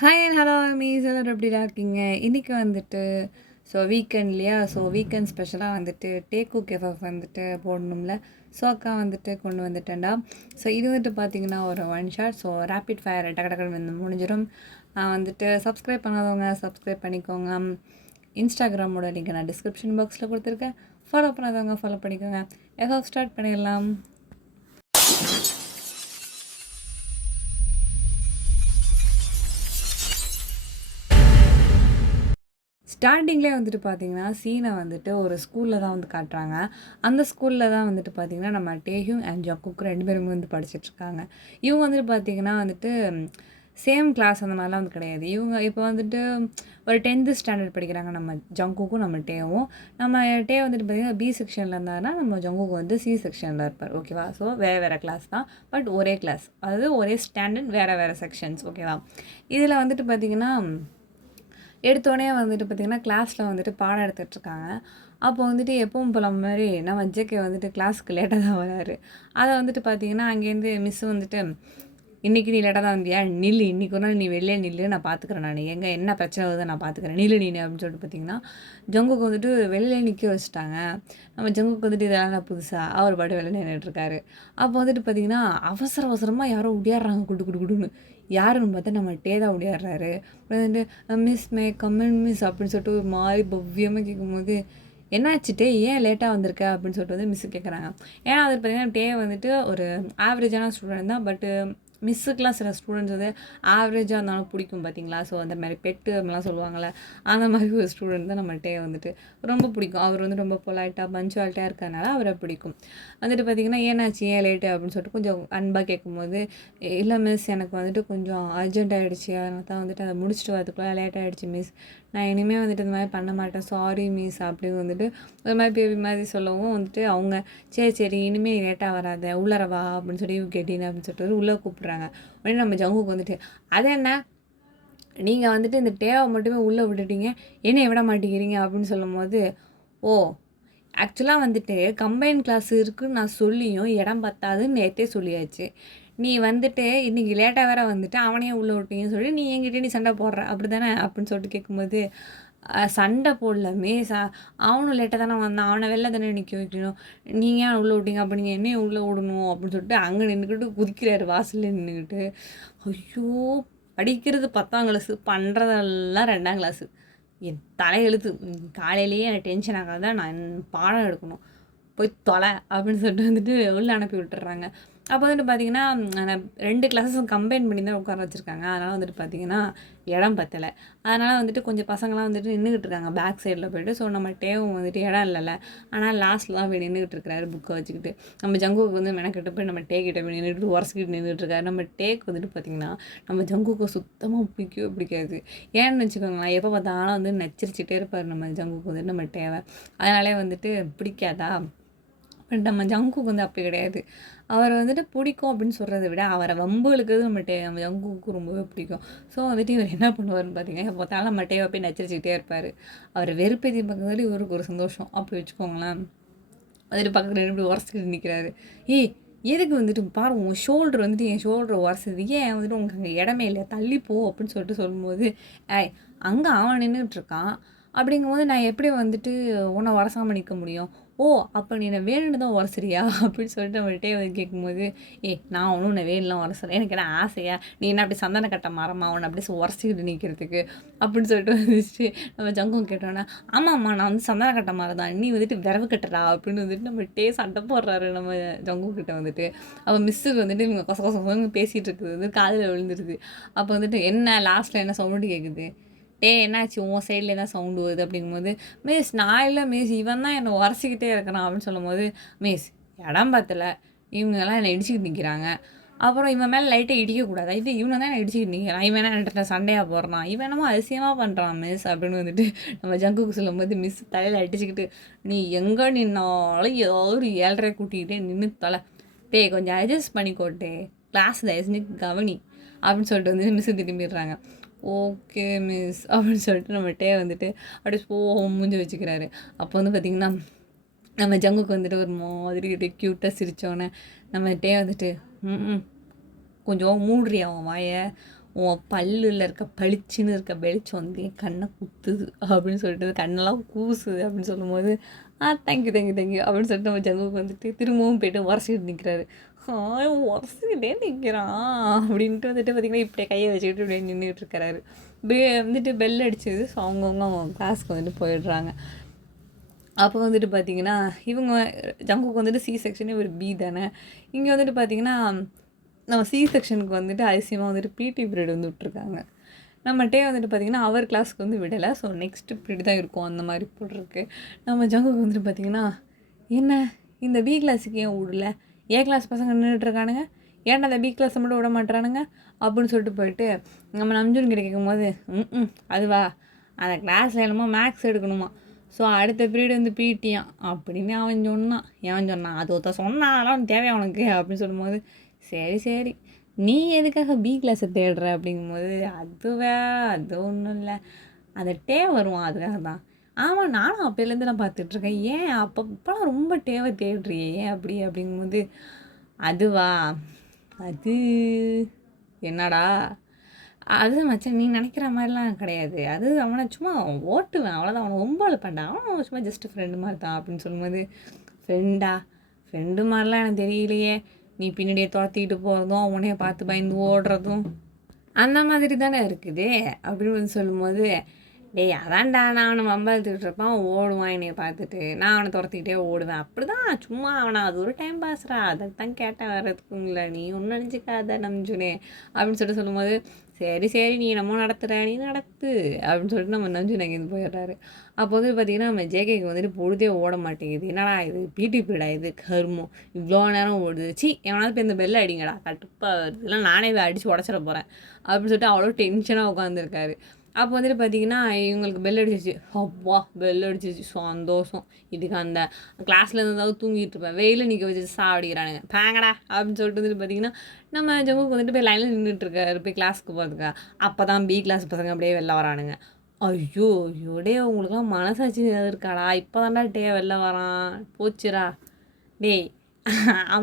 Hi and hello maize எல்லாரும் எப்படி இருக்கீங்க? இன்றைக்கி வந்துட்டு வீக்கெண்ட் இல்லையா? வீக்கெண்ட் ஸ்பெஷலாக வந்துட்டு டேக்கு கேஃபப் வந்துட்டு போடணும்ல. அக்கா வந்துட்டு கொண்டு வந்துட்டேன்டா. இது வந்துட்டு பார்த்தீங்கன்னா ஒரு ஒன் ஷாட். ரேப்பிட் ஃபயர் டக்கு டக்குன்னு வந்து முடிஞ்சிடும். வந்துட்டு சப்ஸ்கிரைப் பண்ணாதவங்க சப்ஸ்கிரைப் பண்ணிக்கோங்க. இன்ஸ்டாகிராமோட லிங்க் நான் டிஸ்கிரிப்ஷன் பாக்ஸில் கொடுத்துருக்கேன். ஃபாலோ பண்ணாதவங்க ஃபாலோ பண்ணிக்கோங்க. எஃப்எஃப் ஸ்டார்ட் பண்ணிடலாம். ஸ்டார்டிங்லேயே வந்துட்டு பார்த்தீங்கன்னா, சீனை வந்துட்டு ஒரு ஸ்கூலில் தான் வந்து காட்டுறாங்க. அந்த ஸ்கூலில் தான் வந்துட்டு பார்த்தீங்கன்னா, நம்ம டேஹியூங் அண்ட் ஜங்குக் 2 பேருமே வந்து படிச்சுட்ருக்காங்க. இவங்க வந்துட்டு பார்த்தீங்கன்னா வந்துட்டு சேம் கிளாஸ் அந்த மாதிரிலாம் வந்து கிடையாது. இவங்க இப்போ வந்துட்டு ஒரு 10th ஸ்டாண்டர்ட் படிக்கிறாங்க நம்ம ஜங்குக்கும், நம்ம டேவும். நம்ம டே வந்துட்டு பார்த்தீங்கன்னா பி செக்ஷனில் இருந்தாருன்னா, நம்ம ஜங்குக்கு வந்து சி செக்ஷனில் இருப்பார். ஓகேவா? வேறு வேறு கிளாஸ் தான். பட் ஒரே கிளாஸ். அதாவது ஒரே ஸ்டாண்டர்ட், வேறு வேறு செக்ஷன்ஸ். ஓகேவா? இதில் வந்துட்டு பார்த்தீங்கன்னா எடுத்தோடனே வந்துட்டு பார்த்திங்கன்னா கிளாஸில் வந்துட்டு பாடம் எடுத்துகிட்ருக்காங்க. அப்போ வந்துட்டு எப்பவும் போல மாதிரி நம்ம ஜேகே வந்துட்டு கிளாஸுக்கு லேட்டாக தான் வராரு. அதை வந்துட்டு பார்த்திங்கன்னா அங்கேருந்து மிஸ் வந்துட்டு, இன்றைக்கி நீ லேட்டாக தான் வந்தியா, நில்லு, இன்றைக்கி ஒரு நாள் நீ வெளியே நில்லு, நான் பார்த்துக்குறேன், நான் எங்கே என்ன பிரச்சனை வருது நான் பார்த்துக்குறேன், நில்லு நீ அப்படின்னு சொல்லிட்டு பார்த்திங்கன்னா ஜங்குக்கு வந்துட்டு வெளியிலே நிற்க வச்சுட்டாங்க. நம்ம ஜங்குக்கு வந்துட்டு இதெல்லாம் புதுசாக அவர் பாட்டு வெளியே நின்றுட்டுருக்காரு. அப்போ வந்துட்டு பார்த்திங்கன்னா அவசர அவசரமாக யாரோ உடையாடுறாங்க குடு குடு குடுன்னு. யாருன்னு பார்த்தா நம்ம டே தான் உடையாடுறாரு. வந்துட்டு மிஸ் மே கமெண்ட் மிஸ் அப்படின்னு சொல்லிட்டு ஒரு மாதிரி பவ்யமாக கேட்கும்போது, என்னாச்சு டே ஏன் லேட்டாக வந்திருக்க அப்படின்னு சொல்லிட்டு வந்து மிஸ்ஸு கேட்குறாங்க. ஏன்னா அது பார்த்திங்கன்னா டே வந்துட்டு ஒரு ஆவரேஜான ஸ்டூடெண்ட் தான். பட்டு மிஸ்ஸுக்கெலாம் சில ஸ்டூடெண்ட்ஸ் வந்து ஆவரேஜாக இருந்தாலும் பிடிக்கும் பார்த்தீங்களா? அந்த மாதிரி பெட்டு அப்படிலாம் சொல்லுவாங்கள்ல, அந்த மாதிரி ஒரு ஸ்டூடெண்ட் தான் நம்மள்கிட்டே வந்துட்டு ரொம்ப பிடிக்கும். அவர் வந்து ரொம்ப பொலைட்டாக பஞ்சுவாலிட்டியாக இருக்கிறதுனால அவரை பிடிக்கும். வந்துட்டு பார்த்திங்கன்னா ஏன்னாச்சு ஏன் லேட்டு அப்படின்னு சொல்லிட்டு கொஞ்சம் அன்பாக கேட்கும்போது, இல்லை மிஸ் எனக்கு வந்துட்டு கொஞ்சம் அர்ஜென்ட் ஆகிடுச்சு, அதனால தான் வந்துட்டு அதை முடிச்சுட்டு வரதுக்குள்ளே லேட் ஆகிடுச்சு மிஸ், நான் இனிமேல் வந்துட்டு இந்த மாதிரி பண்ண மாட்டேன், சாரி மிஸ் அப்படின்னு வந்துட்டு ஒரு மாதிரி பேபி மாதிரி சொல்லவும் வந்துட்டு அவங்க சரி சரி இனிமேல் லேட்டாக வராத உள்ளர வா அப்படின்னு சொல்லி கேட்டீங்க அப்படின்னு சொல்லிட்டு உள்ளே கூப்பிட்றாங்க. உடனே நம்ம ஜங்குக்கு வந்துட்டு அது என்ன நீங்கள் வந்துட்டு இந்த டேவை மட்டுமே உள்ளே விட்டுட்டீங்க, என்னை விட மாட்டேங்கிறீங்க அப்படின்னு சொல்லும்போது, ஓ ஆக்சுவலாக வந்துட்டு கம்பைன் கிளாஸ் இருக்குதுன்னு நான் சொல்லியும் இடம் பத்தாதுன்னு நேற்றே சொல்லியாச்சு, நீ வந்துட்டு இன்றைக்கி லேட்டாக வேறு வந்துட்டு அவனையே உள்ளே விட்டீங்கன்னு சொல்லி நீ என்கிட்ட நீ சண்டை போடுற அப்படி தானே அப்படின்னு சொல்லிட்டு கேட்கும்போது, சண்டை போடல மிஸ், அவனும் லேட்டாக தானே வந்தான், அவனை வெளில தானே நிற்க வைக்கணும், நீங்கள் ஏன் உள்ளே விட்டீங்க அப்போ நீங்கள் என்னையும் உள்ளே விடணும் அப்படின்னு சொல்லிட்டு அங்கே நின்றுக்கிட்டு குதிக்கிறாரு வாசலில் நின்றுக்கிட்டு. ஐயோ படிக்கிறது 10ஆம் கிளாஸு, பண்ணுறதெல்லாம் 2ஆம் கிளாஸு, என் தலையெழுத்து, காலையிலேயே எனக்கு டென்ஷன் ஆகாத, நான் பாடம் எடுக்கணும், போய் தொலை அப்படின்னு சொல்லிட்டு வந்துட்டு உள்ளே அனுப்பி விட்டுறாங்க. அப்போ வந்துட்டு பார்த்திங்கன்னா 2 கிளாஸஸும் கம்பைன் பண்ணி தான் உட்கார வச்சுருக்காங்க. அதனால் வந்துட்டு பார்த்திங்கன்னா இடம் பத்தலை. அதனால் வந்துட்டு கொஞ்சம் பசங்களாம் வந்துட்டு நின்றுக்கிட்டு இருக்காங்க பேக் சைடில் போய்ட்டு. நம்ம டேவும் வந்துட்டு இடம் இல்லைல்ல, ஆனால் லாஸ்ட்டில் தான் போய் நின்றுக்கிட்டு இருக்கிறாரு புக்கை வச்சுக்கிட்டு. நம்ம ஜங்குக்கு வந்து மெனக்கிட்ட போய் நம்ம டே கிட்ட போய் நின்றுட்டு உரசிக்கிட்டு நின்றுட்டுருக்காரு. நம்ம டேக்கு வந்துட்டு பார்த்திங்கன்னா நம்ம ஜங்குக்கு சுத்தமாக பிடிக்கவே பிடிக்காது. ஏன்னு வச்சுக்கோங்களேன், எப்போ பார்த்தாலும் வந்து நச்சரிச்சுட்டே இருப்பார் நம்ம ஜங்குக்கு வந்துட்டு நம்ம டேவை. அதனாலே வந்துட்டு பிடிக்காதா. பட் நம்ம ஜங்குக்கு வந்து அப்படி கிடையாது. அவரை வந்துட்டு பிடிக்கும் அப்படின்னு சொல்கிறத விட அவரை வம்பு இழுக்கிறது நம்ம ஜங்குக்கு ரொம்பவே பிடிக்கும். வந்துட்டு இவர் என்ன பண்ணுவார்னு பார்த்தீங்கன்னா, எப்போ பார்த்தாலும் நம்ம டேவை போய் நச்சரிச்சுக்கிட்டே இருப்பார். அவரை வெறுப்பேற்றி பார்க்கறதுல இவருக்கு ஒரு சந்தோஷம் அப்படி வச்சுக்கோங்களேன். வந்துட்டு பக்கத்தில் இப்படி உரசிக்கிட்டு நிற்கிறாரு. ஏய் எதுக்கு வந்துட்டு பாரு உன் ஷோல்டர் வந்துட்டு என் ஷோல்டரை உரசுது, ஏன் வந்துட்டு உங்களுக்கு அங்கே இடமே இல்லை, தள்ளி போ அப்படின்னு சொல்லும்போது, அங்கே அவன் நின்றுட்டுருக்கான், அப்படிங்கும்போது நான் எப்படி வந்துட்டு உன்னை உரசாமல் நிற்க முடியும், ஓ அப்போ நீ என்னை வேணும்னு தான் உரசுறியா அப்படின்னு சொல்லிட்டு நம்மள்கிட்டே வந்து கேட்கும்போது, நான் ஒன்றும் உன்னை வேணும்லாம் உரசலை, எனக்கு என்ன ஆசையா, நீ என்ன அப்படி சந்தன கட்ட மரமா உன்னை அப்படியே உரசிக்கிட்டு நிற்கிறதுக்கு அப்படின்னு சொல்லிட்டு வந்துச்சு. நம்ம ஜங்கும் கேட்டோன்னா, ஆமாம்மா நான் வந்து சந்தன கட்ட மரம் தான், நீ வந்துட்டு விரவு கட்டுறா அப்படின்னு வந்துட்டு நம்மள்கிட்டே சண்டை போடுறாரு நம்ம ஜங்கு கிட்ட வந்துட்டு. அப்போ மிஸ்ஸுக்கு வந்துட்டு இவங்க கொச கொசன்னு பேசிகிட்டு இருக்குது வந்து காதில் விழுந்துருது. அப்போ வந்துட்டு என்ன லாஸ்ட்டில் என்ன சவுண்டு கேட்குது, என்னாச்சு உன் சைடில் தான் சவுண்டு வருது அப்படிங்கும்போது, மிஸ் நான் இல்லை மிஸ் இவன் தான் என்னை உரசிக்கிட்டே இருக்கிறான் அப்படின்னு சொல்லும்போது, மிஸ் இடம் பத்தல, இவங்கெல்லாம் என்னை இடிச்சிக்கிட்டு நிற்கிறாங்க, அப்புறம் இவன் மேலே லைட்டாக இடிக்கக்கூடாது, இவனை தான் என்னை இடிச்சிக்கிட்டு நிற்கிறான், இவன் என்ன என்கிட்ட சண்டையாக போடுறான், இவன் என்னமோ அதிசயமாக பண்ணுறான் மிஸ் அப்படின்னு வந்துட்டு நம்ம ஜங்குக்கு சொல்லும்போது மிஸ் தலையில் அடிச்சுக்கிட்டு, நீ எங்கே நின்னாலும் ஏதாவது ஒரு 7:30 கூட்டிக்கிட்டே நின்று தொலை, கொஞ்சம் அட்ஜஸ்ட் பண்ணிக்கோட்டே, கிளாஸ் தயவு செஞ்சு கவனி அப்படின்னு சொல்லிட்டு வந்து மிஸ்ஸு திரும்பிடுறாங்க. ஓகே மிஸ் அப்படின்னு சொல்லிட்டு நம்மகிட்டே வந்துட்டு அப்படியே மூஞ்சி வச்சுக்கிறாரு. அப்போ வந்து பார்த்திங்கன்னா நம்ம ஜங்குக்கு வந்துட்டு ஒரு மாதிரி க்யூட்டாக சிரித்தோன்னே நம்மகிட்டே வந்துட்டு கொஞ்சம் மூடுறியா அவன் வாயை, உன் பல்லில் இருக்க பளிச்சுன்னு இருக்க வெளிச்சம் வந்து என் கண்ணை குத்துது அப்படின்னு சொல்லிட்டு கண்ணெல்லாம் கூசுது அப்படின்னு சொல்லும்போது தேங்க்யூ அப்படின்னு சொல்லிட்டு நம்ம ஜங்குக்கு வந்துட்டு திரும்பவும் போய்ட்டு உரசிட்டு நிற்கிறாரு. உரசிக்கிட்டே நிற்கிறான் அப்படின்ட்டு வந்துட்டு பார்த்திங்கன்னா இப்படியே கையை வச்சுக்கிட்டு இப்படியே நின்றுட்டு இருக்கிறாரு. வந்துட்டு பெல் அடிச்சது. ஸோ அவங்கவுங்க அவங்க கிளாஸ்க்கு வந்துட்டு போயிடுறாங்க. அப்போ வந்துட்டு பார்த்திங்கன்னா இவங்க ஜங்குக்கு வந்துட்டு சி செக்ஷனே ஒரு பி தானே. இங்கே வந்துட்டு பார்த்திங்கன்னா நம்ம சி செக்ஷனுக்கு வந்துட்டு அதிசயமாக வந்துட்டு பிடி பீரியட் வந்து விட்ருக்காங்க. நம்மகிட்டே வந்துட்டு பார்த்திங்கன்னா அவர் கிளாஸ்க்கு வந்து விடலை. ஸோ நெக்ஸ்ட்டு பீரியட் தான் இருக்கும் அந்த மாதிரி போட்டிருக்கு. நம்ம ஜங்குக்கு வந்துட்டு பார்த்திங்கன்னா என்ன இந்த பி கிளாஸுக்கு ஏன் விடல, ஏ கிளாஸ் பசங்க நின்றுட்டுருக்கானுங்க, ஏன்டா அந்த பி கிளாஸை மட்டும் விட மாட்டுறானுங்க அப்படின்னு சொல்லிட்டு போயிட்டு நம்ம நம்ஜூன் கிட்ட கேட்கும்போது அதுவா அந்த கிளாஸில் என்னமோ மேக்ஸ் எடுக்கணுமா, ஸோ அடுத்த பீரியட் வந்து பிடியான் அப்படின்னு அவன் சொன்னான். அது ஒருத்த சொன்னாலும் தேவையா உனக்கு அப்படின்னு சொல்லும்போது சரி நீ எதுக்காக பி கிளாஸை தேடுற அப்படிங்கும்போது அது ஒன்றும் இல்லை, அந்த வருவான் அதுக்காக தான். ஆமாம் நானும் அப்போலேருந்து நான் பார்த்துட்ருக்கேன், ஏன் அப்போலாம் ரொம்ப தேடுறியே ஏன் அப்படிங்கும்போது அதுவா அது என்னடா அது மச்சான் நீ நினைக்கிற மாதிரிலாம் கிடையாது, அது அவனை சும்மா ஓட்டுவேன் அவ்வளோதான், அவனை ரொம்ப அழுப்பான்டா, அவன் சும்மா ஜஸ்ட் ஃப்ரெண்டு மாதிரி தான் அப்படின்னு சொல்லும்போது ஃப்ரெண்டு மாதிரிலாம் எனக்கு தெரியலையே, நீ பின்னாடியே துரத்திக்கிட்டு போகிறதும் அவனையே பார்த்து பயந்து ஓடுறதும் அந்த மாதிரி தானே இருக்குது அப்படின்னு வந்து சொல்லும்போது டேய் அதான்டா நான் அவனை வம்பழுத்துக்கிட்டு இருப்பான், ஓடுவான் என்னையை பார்த்துட்டு, நான் அவனை துரத்திக்கிட்டே ஓடுவேன், அப்படி தான் சும்மா அவனை அது ஒரு டைம் பாஸ்ரா, அதை தான் கேட்டேன் வர்றதுக்கும் இல்லை, நீ ஒன்றும் நினச்சிக்காத நம்ஜுனே அப்படின்னு சொல்லிட்டு சொல்லும்போது சரி நீ நம்ம நடத்துகிற நீ நடத்து அப்படின்னு சொல்லிட்டு நம்ம நம்ஜுன் அங்கேருந்து போயிடுறாரு. அப்போ வந்து பார்த்திங்கன்னா நம்ம ஜேகேக்கு வந்துட்டு பொழுதே ஓட மாட்டேங்குது, என்னடா இது பிடி பீடா இது கருமம் இவ்வளோ நேரம் ஓடுது, எவனாவது இப்போ இந்த பெல்ல அடிங்கடா கட்டுப்பாக வருது, இல்லை நானே அடித்து உடச்சிட போகிறேன் அப்படின்னு சொல்லிட்டு அவ்வளோ டென்ஷனாக உட்காந்துருக்காரு. அப்போ வந்துட்டு பார்த்திங்கன்னா இவங்களுக்கு பெல் அடிச்சிச்சு, அப்பா பெல் அடிச்சிச்சு சந்தோஷம், இதுக்கு அந்த கிளாஸில் இருந்தாலும் தூங்கிட்டு இருப்பேன், வெயிலில் நிற்க வச்சு சாவடிக்கிறானுங்க பேங்கடா அப்படின்னு சொல்லிட்டு வந்துட்டு பார்த்திங்கன்னா நம்ம ஜம்முக்கு வந்துட்டு போய் லைனில் நின்றுட்டுருக்காரு போய் கிளாஸுக்கு போகிறதுக்கா. அப்போ தான் பி கிளாஸ் பசங்க அப்படியே வெளில வரானுங்க. ஐயோ டே உங்களுக்குலாம் மனசாட்சி இருக்காடா, இப்போ தான்டா வெளில வரான் போச்சுரா டேய்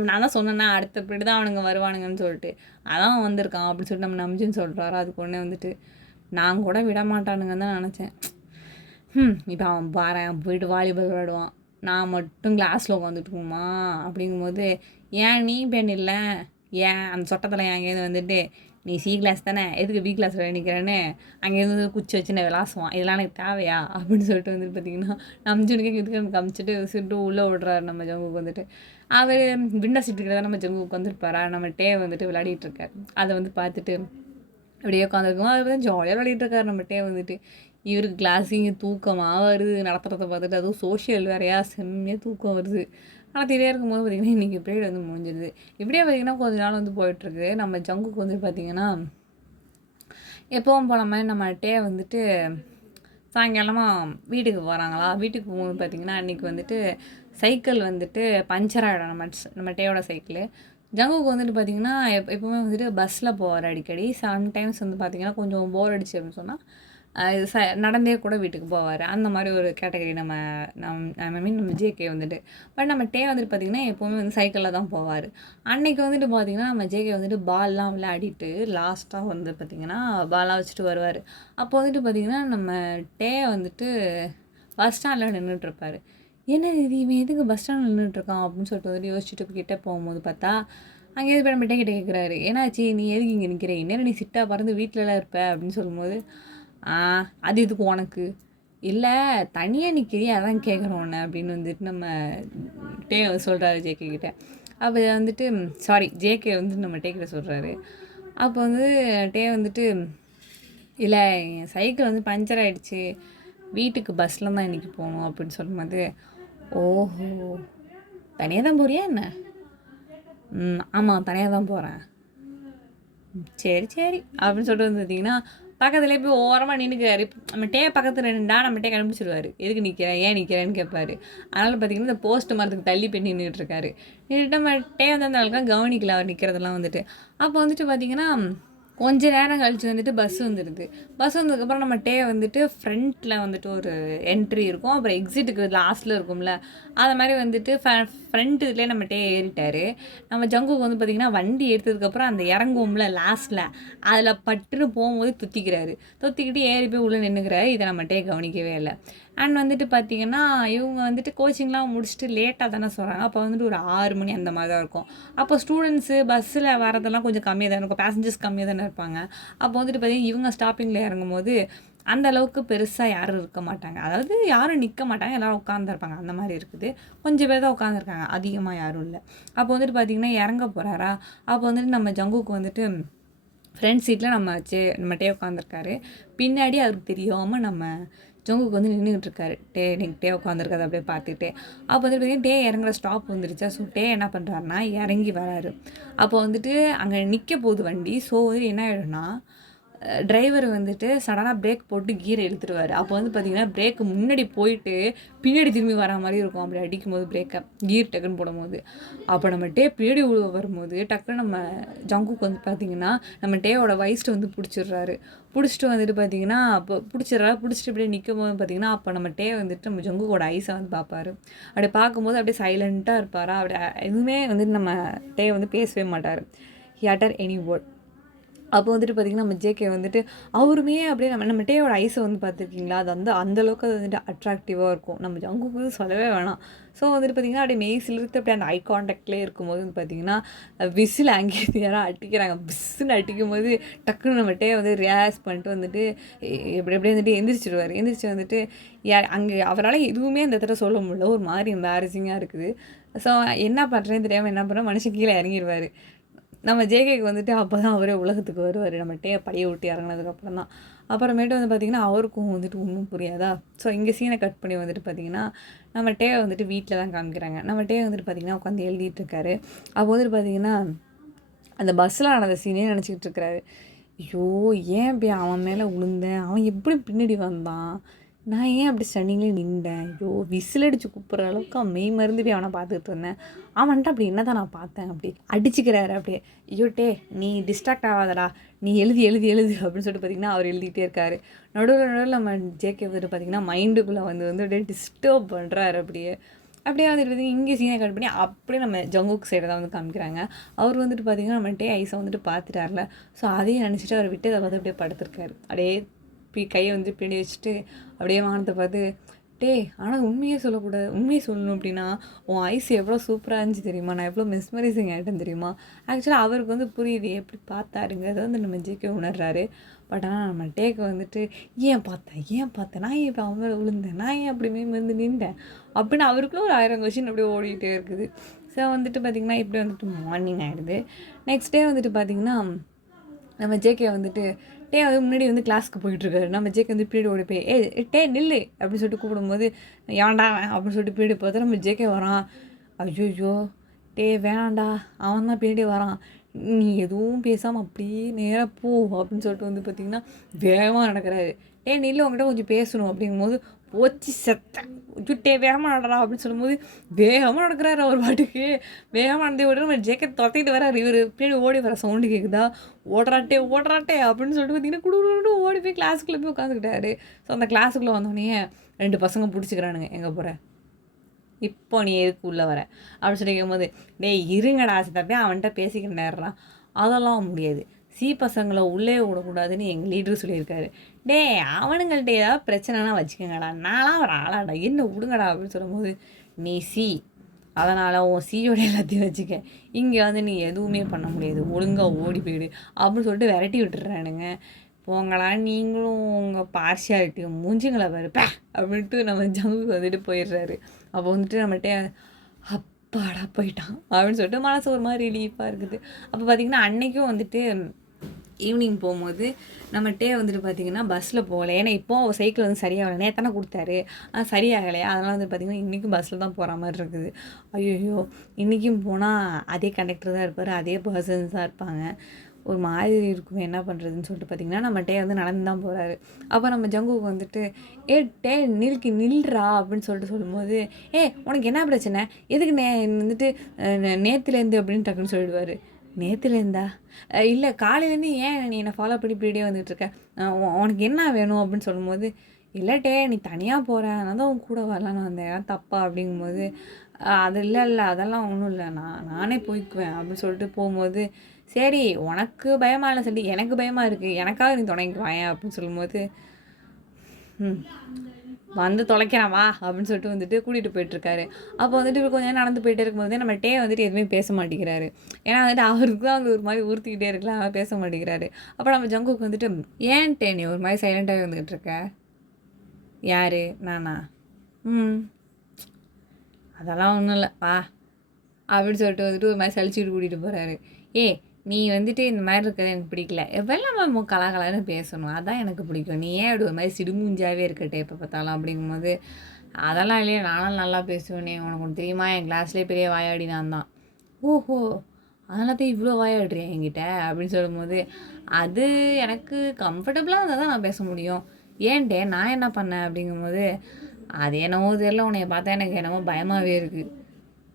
நான் தான் சொன்னேன்னா அடுத்த பீரியட் தான் அவனுங்க வருவானுங்கன்னு சொல்லிட்டு அதான் வந்திருக்கான் அப்படின்னு சொல்லிட்டு நம்ம நம்பிச்சுன்னு சொல்கிறாரு. அதுக்கு ஒன்றே வந்துட்டு நான் கூட விட மாட்டானுங்கன்னு தான் நினச்சேன். இப்போ அவன் பாரேன் போயிட்டு வாலிபால் விளையாடுவான், நான் மட்டும் கிளாஸில் உட்காந்துட்டுக்குமா அப்படிங்கும்போது ஏன் நீ பெண் இல்லை, ஏன் அந்த சொட்டத்தில் அங்கேருந்து வந்துட்டு நீ சி கிளாஸ் தானே எதுக்கு பி கிளாஸ் நிற்கிறேன்னு அங்கேருந்து குச்சி வச்சு நான் விளாசுவான், இதெல்லாம் எனக்கு தேவையா அப்படின்னு சொல்லிட்டு வந்துட்டு பார்த்திங்கன்னா நம்ஜுனுக்கே இதுக்கு எனக்கு காமிச்சிட்டு சொல்லிட்டு உள்ளே விடுறாரு நம்ம ஜங்குக்கு வந்துட்டு. அவர் விண்டோ சீட் இருக்கிறதா நம்ம ஜங்குக்கு வந்துருப்பாரா, நம்ம வந்துட்டு விளையாடிட்டு இருக்காரு. அதை வந்து பார்த்துட்டு அப்படியே உட்காந்துருக்கோம், அது வந்து ஜாலியாக விளையாடிட்டு இருக்காரு நம்மகிட்டே வந்துட்டு. இவருக்கு கிளாஸு இங்கே தூக்கமாக வருது நடத்துகிறத பார்த்துட்டு, அதுவும் சோஷியல் வேறையா செம்மையாக தூக்கம் வருது. நடத்திகிட்டே இருக்கும்போது பார்த்திங்கன்னா இன்றைக்கி பீரியட் வந்து முடிஞ்சிடுது. இப்படியே பார்த்திங்கன்னா கொஞ்ச நாள் வந்து போயிட்டுருக்கு. நம்ம ஜங்குக்கு வந்து பார்த்திங்கன்னா எப்போவும் போன மாதிரி நம்மகிட்டே வந்துட்டு சாயங்காலமாக வீட்டுக்கு போகிறாங்களா, வீட்டுக்கு போகும்போது பார்த்திங்கன்னா அன்றைக்கி வந்துட்டு சைக்கிள் வந்துட்டு பஞ்சர் ஆகிடும் நம்ம டேயோட சைக்கிள். ஜங்குக்கு வந்துட்டு பார்த்திங்கன்னா எப்போவுமே வந்துட்டு பஸ்ஸில் போவார் அடிக்கடி. சம்டைம்ஸ் வந்து பார்த்திங்கன்னா கொஞ்சம் போர் அடிச்சு அப்படின்னு சொன்னால் நடந்தே கூட வீட்டுக்கு போவார். அந்த மாதிரி ஒரு கேட்டகரி நம்ம ஜேகே வந்துட்டு. பட் நம்ம டே வந்துட்டு பார்த்திங்கன்னா எப்போவுமே வந்து சைக்கிளில் தான் போவார். அன்றைக்கி வந்துட்டு பார்த்திங்கன்னா நம்ம ஜேகே வந்துட்டு பால்லாம் விளையாடிட்டு லாஸ்ட்டாக வந்து பார்த்திங்கன்னா பால்லாம் வச்சுட்டு வருவார். அப்போ வந்துட்டு பார்த்திங்கன்னா நம்ம டே வந்துட்டு பஸ் ஸ்டாண்டில் நின்றுட்டுருப்பார். என்ன இது இவன் எதுக்கு பஸ் ஸ்டாண்டில் நின்றுட்டுருக்கான் அப்படின்னு சொல்லிட்டு வந்துட்டு யோசிச்சுட்டு கிட்டே போகும்போது பார்த்தா அங்கேயிருந்து போய் நம்ம கிட்டே கேட்குறாரு, ஏன்னாச்சு நீ எதுக்கு இங்கே நிற்கிற, இந்நேரம் நீ சிட்டா பறந்து வீட்டிலலாம் இருப்ப அப்படின்னு சொல்லும்போது அது இதுக்கு உனக்கு இல்லை தனியாக நிற்கிறியா அதான் கேட்குறோம் உன்னை அப்படின்னு வந்துட்டு நம்ம டே சொல்கிறாரு ஜேகே கிட்டே. அப்போ வந்துட்டு சாரி ஜேகே வந்துட்டு நம்ம டே கிட்ட சொல்கிறாரு. அப்போ வந்து டே வந்துட்டு இல்லை என் சைக்கிள் வந்து பஞ்சர் ஆகிடுச்சு, வீட்டுக்கு பஸ்ஸில் தான் இன்றைக்கி போகணும் அப்படின்னு சொல்லும்போது ஓஹோ தனியாக தான் போறியா என்ன, ஆமாம் தனியாக தான் போகிறேன், சரி அப்படின்னு சொல்லிட்டு வந்து பார்த்தீங்கன்னா பக்கத்துலேயே போய் ஓரமாக நின்றுக்கிறாரு. நம்ம டே பக்கத்தில் நின்றா நம்ம டே கண்டுபிடிச்சிடுவார், எதுக்கு நிற்கிறேன் ஏன் நிற்கிறேன்னு கேட்பாரு. அதனால் பார்த்திங்கன்னா இந்த போஸ்ட் மரத்துக்கு தள்ளி போய் நின்றுட்டு இருக்காரு. நின்றுட்டு நம்ம டே வந்து அந்த அளவுக்கு கவனிக்கல அவர் நிற்கிறதெல்லாம் வந்துட்டு. அப்போ வந்துட்டு பார்த்திங்கன்னா கொஞ்ச நேரம் கழிச்சு வந்துட்டு பஸ் வந்துடுது. பஸ் வந்ததுக்கப்புறம் நம்ம டே வந்துட்டு ஃப்ரண்ட்டில் வந்துட்டு ஒரு என்ட்ரி இருக்கும். அப்புறம் எக்ஸிட்டுக்கு லாஸ்ட்டில் இருக்கும்ல, அது மாதிரி வந்துட்டு ஃப்ரண்ட் இதுலேயே நம்ம டே ஏறிட்டார். நம்ம ஜங்குக்கு வந்து பார்த்திங்கன்னா வண்டி எடுத்ததுக்கப்புறம் அந்த இறங்குவோம்ல லாஸ்ட்டில், அதில் பட்டுன்னு போகும்போது தொத்திக்கிறாரு. தொத்திக்கிட்டு ஏறி போய் உள்ளே நின்றுக்கிறாரு. இதை நம்ம டே கவனிக்கவே இல்லை. அண்ட் வந்துட்டு பார்த்திங்கன்னா இவங்க வந்துட்டு கோச்சிங்லாம் முடிச்சுட்டு லேட்டாக தானே சொல்கிறாங்க. அப்போ வந்துட்டு ஒரு 6 மணி அந்த மாதிரி தான் இருக்கும். அப்போ ஸ்டூடெண்ட்ஸு பஸ்ஸில் வரதெல்லாம் கொஞ்சம் கம்மியாக தான் இருக்கும். பேசஞ்சர்ஸ் கம்மியாக தானே இருப்பாங்க. அப்போ வந்துட்டு பார்த்திங்கன்னா இவங்க ஸ்டாப்பிங்கில் இறங்கும்போது அந்த அளவுக்கு பெருசாக யாரும் இருக்க மாட்டாங்க. அதாவது யாரும் நிற்க மாட்டாங்க, எல்லோரும் உட்காந்துருப்பாங்க. அந்த மாதிரி இருக்குது. கொஞ்சம் பேர் தான் உட்காந்துருக்காங்க, அதிகமாக யாரும் இல்லை. அப்போ வந்துட்டு பார்த்திங்கன்னா இறங்க போகிறாரா, அப்போ வந்துட்டு நம்ம ஜங்குக்கு வந்துட்டு ஃப்ரண்ட் சீட்டில் நம்ம டே உட்காந்துருக்காரு. பின்னாடி அவருக்கு தெரியாமல் நம்ம ஜங்குக்கு வந்து நின்றுக்கிட்டு இருக்காரு. டே உட்காந்துருக்காது அப்படியே பார்த்துக்கிட்டே. அப்போ வந்துட்டு பார்த்திங்கன்னா டே இறங்குற ஸ்டாப் வந்துருச்சா. ஸோ டே என்ன பண்ணுறாருனா இறங்கி வராரு. அப்போ வந்துட்டு அங்கே நிற்க போகுது வண்டி. ஸோ வந்துட்டு என்ன ஆகிடும்னா டிரைவர் வந்துட்டு சடனாக பிரேக் போட்டு கீரை இழுத்துருவார். அப்போ வந்து பார்த்திங்கன்னா பிரேக்கு முன்னாடி போயிட்டு பின்னாடி திரும்பி வர மாதிரி இருக்கும். அப்படி அடிக்கும் போது பிரேக்கை கீர் டக்குன்னு போடும்போது, அப்போ நம்ம டே பின்னாடி வரும்போது டக்குன்னு நம்ம ஜங்குக்கு வந்து பார்த்திங்கன்னா நம்ம டேவோட வயசில் வந்து பிடிச்சிடுறாரு. பிடிச்சிட்டு வந்துட்டு பார்த்திங்கன்னா அப்போ பிடிச்சிட்டு இப்படியே நிற்கும் போது பார்த்திங்கன்னா அப்போ நம்ம டே வந்துட்டு நம்ம ஜங்குக்கோட ஐஸை வந்து பார்ப்பார். அப்படி பார்க்கும்போது அப்படியே சைலண்ட்டாக இருப்பார். அப்படி எதுவுமே வந்துட்டு நம்ம டே வந்து பேசவே மாட்டார். He utter any word. அப்போ வந்துட்டு பார்த்திங்கன்னா நம்ம ஜேகே வந்துட்டு அவருமே அப்படியே நம்ம டேயோட ஐஸை வந்து பார்த்துருக்கீங்களா, அது வந்து அந்தளவுக்கு அது வந்துட்டு அட்ராக்டிவாக இருக்கும். நம்ம ஜங்குக்கு சொல்லவே வேணாம். ஸோ வந்துட்டு பார்த்திங்கன்னா அப்படியே மெய் சிலிர்த்து அப்படியே அந்த ஐ கான்டாக்ட்லேயே இருக்கும்போது வந்து பார்த்திங்கன்னா விசில் அங்கேயே யாரும் அடிக்கிறாங்க. பிஸ்ஸுன்னு அடிக்கும்போது டக்குன்னு நம்ம டே வந்து ரியாக்ஸ் பண்ணிட்டு வந்துட்டு எப்படியே வந்துட்டு எந்திரிச்சு வந்துட்டு அங்கே அவரால் எதுவுமே அந்த இடத்துல சொல்ல முடியல. ஒரு மாதிரி எம்பாரசிங்காக இருக்குது. ஸோ என்ன பண்ணுறேன்னு தெரியாமல் என்ன பண்ணுறோம், மனுஷன் கீழே இறங்கிடுவார். நம்ம ஜேகேக்கு வந்துட்டு அப்போ தான் அவரே உலகத்துக்கு வருவார். நம்ம டே படையை விட்டு இறங்கினதுக்கப்புறம் தான். அப்புறமேட்டு வந்து பார்த்திங்கன்னா அவருக்கும் வந்துட்டு ஒன்றும் புரியாதா. ஸோ இங்கே சீனை கட் பண்ணி வந்துட்டு பார்த்திங்கன்னா நம்ம டே வந்துட்டு வீட்டில் தான் காமிக்கிறாங்க. நம்ம டே வந்துட்டு பார்த்திங்கன்னா உட்காந்து எழுதிட்டு இருக்காரு. அப்போ வந்துட்டு பார்த்திங்கன்னா அந்த பஸ்ஸில் நடந்த சீனே நினச்சிக்கிட்டு இருக்கிறாரு. ஐயோ ஏன் இப்படி அவன் மேலே விழுந்தேன், அவன் எப்படி பின்னாடி வந்தான், நான் ஏன் அப்படி ஸ்டன்னிங்லேயே நின்றேன், ஐயோ விசில் அடித்து கூப்பிட்ற அளவுக்கு அவன் மெய் மருந்து போய் அவனை பார்த்துக்கிட்டு இருந்தேன், அவன்ட்டு அப்படி என்ன தான் நான் பார்த்தேன், அப்படி அடிச்சுக்கிறாரு அப்படியே. ஐயோ டே நீ டிஸ்ட்ராக்ட் ஆகாதடா, நீ எழுது அப்படின்னு சொல்லிட்டு பார்த்திங்கன்னா அவர் எழுதிக்கிட்டே இருக்காரு. நடுவில் நம்ம ஜேகே வந்துட்டு பார்த்திங்கன்னா மைண்டுக்குள்ளே வந்து அப்படியே டிஸ்டர்ப் பண்ணுறாரு. அப்படியே வந்துட்டு பார்த்திங்கன்னா இங்கே சீனை கட் பண்ணி அப்படியே நம்ம ஜங்குக்கு சைடை தான் வந்து காமிக்கிறாங்க. அவர் வந்துட்டு பார்த்திங்கன்னா நம்ம டே ஐஸை வந்துட்டு பார்த்துட்டார்ல. ஸோ அதையும் நினச்சிட்டு அவர் விட்டு அதை பார்த்து அப்படியே படுத்திருக்காரு. அப்படியே கையை வந்து பின்னாடி வச்சுட்டு அப்படியே வானத்தை பார்த்து, டே ஆனால் உண்மையே சொல்லக்கூடாது, உண்மையை சொல்லணும் அப்படின்னா உன் ஐஸ் எவ்வளோ சூப்பராக இருந்துச்சு தெரியுமா, நான் எவ்வளோ மெஸ்மரைசிங் ஆகிட்டேன் தெரியுமா. ஆக்சுவலாக அவருக்கு வந்து புரியுது எப்படி பார்த்தாருங்கிறத வந்து நம்ம ஜேகே உணர்றாரு. பட் ஆனால் நம்ம டேக்கு வந்துட்டு ஏன் பார்த்தேன் நான் ஏன் இப்போ அவங்கள விழுந்தேன், நான் ஏன் அப்படிமே வந்து நின்றேன் அப்படின்னு அவருக்குள்ள ஒரு 1000 கொஷின் அப்படியே ஓடிக்கிட்டே இருக்குது. ஸோ வந்துட்டு பார்த்திங்கன்னா இப்படி வந்துட்டு மார்னிங் ஆகிடுது. நெக்ஸ்ட் டே வந்துட்டு பார்த்திங்கன்னா நம்ம ஜேகே வந்துட்டு டே வந்து முன்னாடி வந்து கிளாஸ்க்கு போயிட்டுருக்காரு. நம்ம ஜேகே வந்து பீரியட் ஓடி போய் டே நில்லு அப்படின்னு சொல்லிட்டு கூப்பிடும்போது ஏன்டா அப்படின்னு சொல்லிட்டு பீரியட் பார்த்தா நம்ம ஜேகே வரான். ஐயோ டே வேணாண்டா, அவன் தான் பீரியடே வரான், நீ எதுவும் பேசாமல் அப்படியே நேராக போ அப்படின்னு சொல்லிட்டு வந்து பார்த்திங்கன்னா வேகமாக நடக்கிறாரு. டே நில்லு உங்கள்கிட்ட கொஞ்சம் பேசணும் அப்படிங்கும்போது போச்சு செத்தேன் டே வேகமாக நடடா அப்படின்னு சொல்லும்போது வேகமாக நடக்கிறாரு. அவர் பாட்டுக்கு வேகமாக நடந்தே ஓடுற நம்ம ஜேக்கை துரத்திட்டு வராரு. இவர் பின்னாடி ஓடி வர சவுண்டு கேட்குதா, ஓடுறாட்டே அப்படின்னு சொல்லிட்டு பார்த்திங்கன்னா குடு ஓடி போய் கிளாஸுக்குள்ளே போய் உட்காந்துக்கிட்டாரு. ஸோ அந்த கிளாஸுக்குள்ளே வந்தோடனே 2 பசங்க பிடிச்சிக்கிறானுங்க, எங்கே போகிற, இப்போ நீ எதுக்கு உள்ளே வர அப்படின்னு சொல்லி கேட்கும்போது டே இருங்கடா சித்தப்பே அவன்கிட்ட பேசிக்கிட்டு நேர்றான். அதெல்லாம் முடியாது, பசங்களை உள்ளே விடக்கூடாதுன்னு எங்கள் லீடர் சொல்லியிருக்காரு. டே அவனுங்கள்ட்ட ஏதாவது பிரச்சனைனா வச்சுக்கோங்கடா, நான்லாம் ஒரு ஆளாடா, என்ன விடுங்கடா அப்படின்னு சொல்லும்போது நீ அதனால் உன் சியோட எல்லாத்தையும் வச்சுக்க, இங்கே வந்து நீ எதுவுமே பண்ண முடியாது, ஒழுங்காக ஓடி போயிடு அப்படின்னு சொல்லிட்டு விரட்டி விட்டுறானுங்க. போங்களா நீங்களும் உங்கள் பார்ஷியாலிட்டி மூஞ்சிங்களை வருப்ப அப்படின்ட்டு நம்ம ஜங்குக்கு வந்துட்டு போயிடுறாரு. அப்போ வந்துட்டு நம்மகிட்ட அப்பாடா போயிட்டான் அப்படின்னு சொல்லிட்டு மனசு ஒரு மாதிரி ரிலீஃபாக இருக்குது. அப்போ பார்த்திங்கன்னா அன்றைக்கும் வந்துட்டு ஈவினிங் போகும்போது நம்ம டே வந்துட்டு பார்த்திங்கன்னா பஸ்ஸில் போகலை. ஏன்னா இப்போது சைக்கிள் வந்து சரியாகலை, நேத்தானே கொடுத்தாரு, சரியாகலையா, அதனால் வந்து பார்த்திங்கன்னா இன்றைக்கும் பஸ்ஸில் தான் போகிற மாதிரி இருக்குது. ஐயோ இன்றைக்கும் போனால் அதே கண்டக்டர் தான் இருப்பார், அதே பர்சன்ஸ் தான் இருப்பாங்க, ஒரு மாதிரி இருக்கும், என்ன பண்ணுறதுன்னு சொல்லிட்டு பார்த்திங்கன்னா நம்ம டே வந்து நடந்து தான் போகிறாரு. அப்போ நம்ம ஜங்குக்கு வந்துட்டு டே நில்றா அப்படின்னு சொல்லிட்டு சொல்லும்போது உனக்கு என்ன பிரச்சனை, எதுக்கு வந்துட்டு நேற்றுலேருந்து அப்படின்னு டக்குன்னு சொல்லிடுவார். நேத்துலேருந்தா? இல்ல காலையிலேருந்து ஏன் நீ என்ன ஃபாலோ பண்ணி இப்படியே வந்துட்டுருக்க? உனக்கு என்ன வேணும்? அப்படின்னு சொல்லும்போது, இல்ல டே நீ தனியா போற. நான் தான் உன் கூட வரலான்னு வந்தேன். ஏன் தப்பா? அப்படிங்கும்போது, அது இல்ல அதெல்லாம் ஒண்ணும் இல்ல. நானே போய்க்குவேன் அப்படின்னு சொல்லிட்டு போம்போது, சரி உனக்கு பயமா இல்ல சரி எனக்கு பயமா இருக்கு. எனக்காக நீ துணைக்கு வாயேன் அப்படின்னு சொல்லும்போது, ம். வந்து தொலைக்கிறேன் வா அப்படின்னு சொல்லிட்டு வந்துட்டு கூட்டிகிட்டு போயிட்டுருக்காரு. அப்போ வந்துட்டு இவர் கொஞ்ச நேரம் நடந்து போயிட்டே இருக்கும்போது நம்ம டே வந்துட்டு எதுவுமே பேச மாட்டேங்கிறாரு. ஏன்னா வந்துட்டு அவருக்கு தான் வந்து ஒரு மாதிரி உறுத்திக்கிட்டே இருக்கலாம். அவன் பேச மாட்டேங்கிறாரு. அப்போ நம்ம ஜங்குக்கு வந்துட்டு ஏன் டே நீ ஒரு மாதிரி சைலண்டாகவே வந்துகிட்டு இருக்க? யாரு நானா? ம் அதெல்லாம் ஒன்றும் இல்லை வா அப்படின்னு சொல்லிட்டு வந்துட்டு ஒரு மாதிரி சலிச்சுட்டு கூட்டிகிட்டு போகிறாரு. நீ வந்துட்டு இந்த மாதிரி இருக்கிறது எனக்கு பிடிக்கல. எப்பெல்லாம் நம்ம கலாகலான்னு பேசணும் அதான் எனக்கு பிடிக்கும். நீ ஏன் அப்படி ஒரு மாதிரி சிடுமூஞ்சாவே இருக்கட்டே எப்போ பார்த்தாலும் அப்படிங்கும்போது, அதெல்லாம் இல்லையே நானும் நல்லா பேசுவேனே உனக்கு ஒன்று தெரியுமா என் கிளாஸ்லேயே பெரிய வாயாடி நான் தான். ஓஹோ அதனால தான் இவ்வளோ வாயாடுறியா என்கிட்ட அப்படின்னு சொல்லும்போது, அது எனக்கு கம்ஃபர்டபுளாக இருந்தால் தான் நான் பேச முடியும். ஏன்டே நான் என்ன பண்ணேன் அப்படிங்கும்போது, அது என்னவோ தெரியல உன்னைய பார்த்தா எனக்கு என்னமோ பயமாகவே இருக்குது.